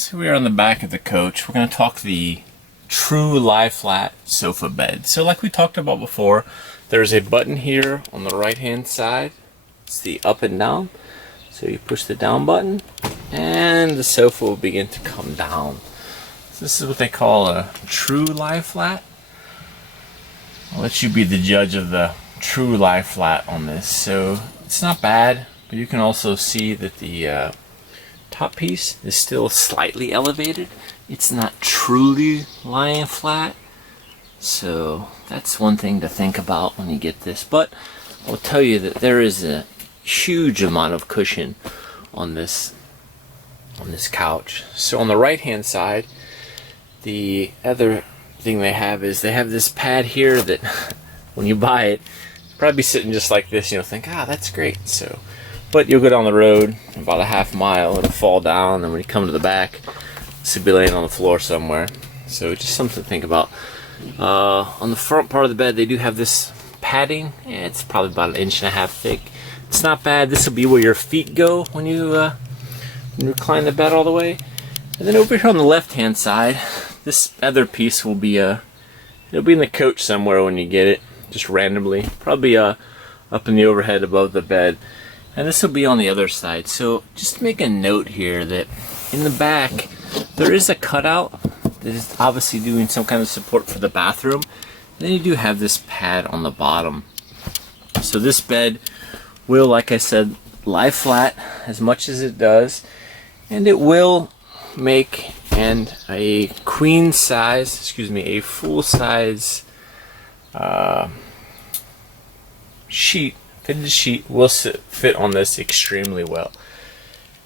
So we are on the back of the coach. We're going to talk the true lie flat sofa bed. So like we talked about before, there's a button here on the right hand side. It's the up and down. So you push the down button and the sofa will begin to come down. So this is what they call a true lie flat. I'll let you be the judge of the true lie flat on this. So it's not bad, but you can also see that the top piece is still slightly elevated. It's not truly lying flat. So that's one thing to think about when you get this. But I'll tell you that there is a huge amount of cushion on this couch. So on the right hand side, the other thing they have is they have this pad here that when you buy it, probably sitting just like this, you'll think, that's great. So, but you'll go down the road about a half mile, it'll fall down, and when you come to the back, this will be laying on the floor somewhere. So just something to think about. On the front part of the bed, they do have this padding. It's probably about 1.5 inches thick. It's not bad. This will be where your feet go when you recline the bed all the way. And then over here on the left-hand side, this other piece will be it'll be in the coach somewhere when you get it, just randomly, probably up in the overhead above the bed. And this will be on the other side. So just make a note here that in the back there is a cutout that is obviously doing some kind of support for the bathroom. And then you do have this pad on the bottom. So this bed will, like I said, lie flat as much as it does, and it will make a queen size, a full size fitted sheet will fit on this extremely well.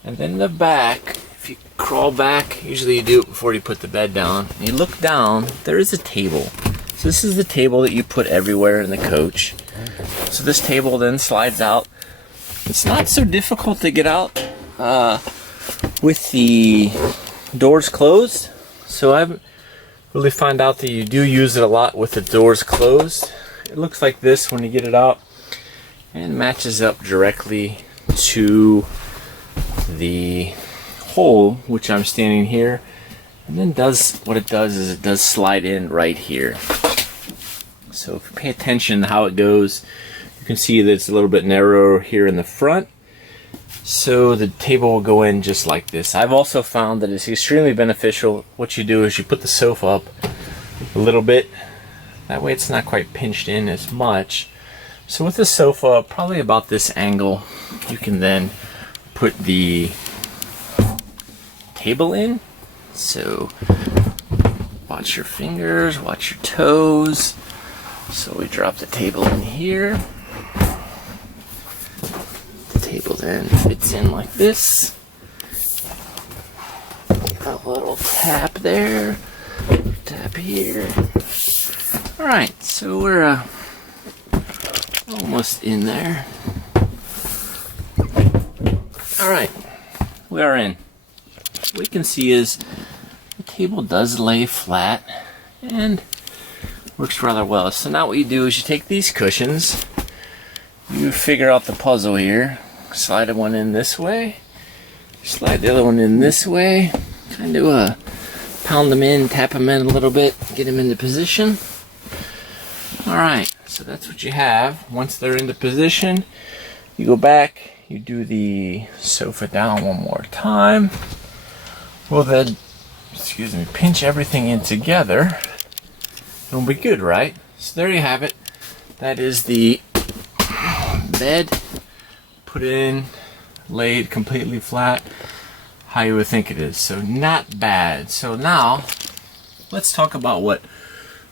And then the back, if you crawl back, usually you do it before you put the bed down, and you look down, there is a table. So this is the table that you put everywhere in the coach. So this table then slides out. It's not so difficult to get out with the doors closed. So I've really found out that you do use it a lot with the doors closed. It looks like this when you get it out and matches up directly to the hole which I'm standing here, and then what it does is it does slide in right here. So if you pay attention to how it goes, you can see that it's a little bit narrower here in the front. So the table will go in just like this. I've also found that it's extremely beneficial. What you do is you put the sofa up a little bit. That way it's not quite pinched in as much. So with the sofa probably about this angle, you can then put the table in. So watch your fingers, watch your toes. So we drop the table in here. The table then fits in like this. A little tap there, tap here. Alright, so we're almost in there. Alright, we are in. What we can see is the table does lay flat and works rather well. So now what you do is you take these cushions, you figure out the puzzle here, slide one in this way, slide the other one in this way, kind of pound them in, tap them in a little bit, get them into position. Alright, so that's what you have. Once they're into position, you go back, you do the sofa down one more time. We'll then, pinch everything in together. It'll be good, right? So there you have it. That is the bed. Put it in, laid completely flat, how you would think it is. So not bad. So now, let's talk about what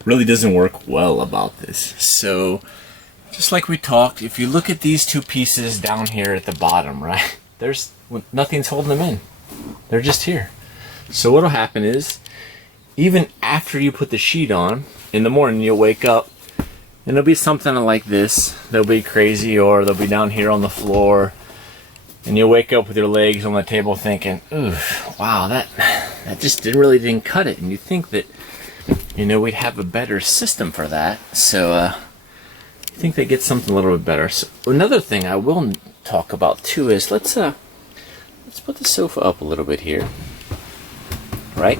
really doesn't work well about this. So, just like we talked, if you look at these two pieces down here at the bottom, right? Nothing's holding them in. They're just here. So what'll happen is, even after you put the sheet on, in the morning you'll wake up and it'll be something like this. They'll be crazy, or they'll be down here on the floor, and you'll wake up with your legs on the table thinking, ooh, wow, that just didn't cut it. And you think that, we'd have a better system for that. So I think they get something a little bit better. So another thing I will talk about too is let's put the sofa up a little bit here. right?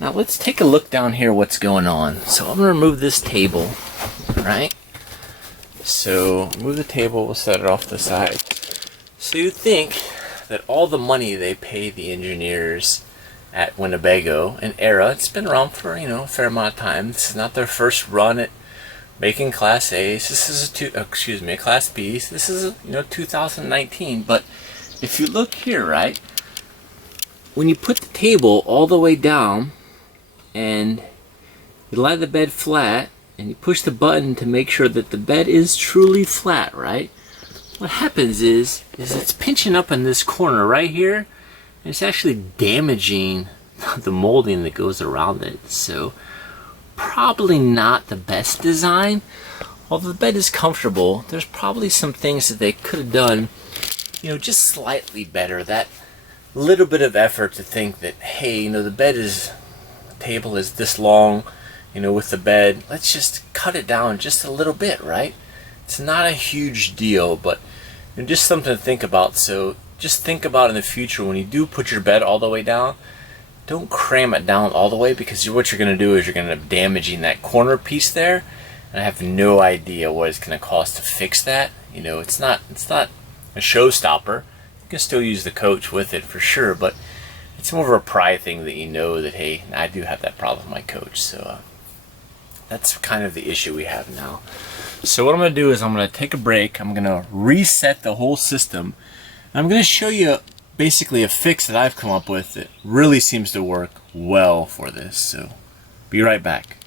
Now let's take a look down here what's going on. So I'm going to remove this table, right? So move the table, we'll set it off to the side. So you think that all the money they pay the engineers at Winnebago and Era, it's been around for, you know, a fair amount of time. This is not their first run at making Class A's. This is a Class B's. This is, 2019. But if you look here, right, when you put the table all the way down and you lie the bed flat and you push the button to make sure that the bed is truly flat, right? What happens is it's pinching up in this corner right here, and it's actually damaging the molding that goes around it. So probably not the best design. Although the bed is comfortable, there's probably some things that they could have done, just slightly better. That little bit of effort to think that, hey, the table is this long, with the bed, let's just cut it down just a little bit, right? It's not a huge deal, but just something to think about. So just think about in the future when you do put your bed all the way down, don't cram it down all the way, because what you're going to do is you're going to end up damaging that corner piece there, and I have no idea what it's going to cost to fix that. It's not a showstopper. You can still use the coach with it for sure, but it's more of a pride thing that that, hey, I do have that problem with my coach. So that's kind of the issue we have now. So what I'm going to do is I'm going to take a break. I'm going to reset the whole system. And I'm going to show you basically a fix that I've come up with that really seems to work well for this. So be right back.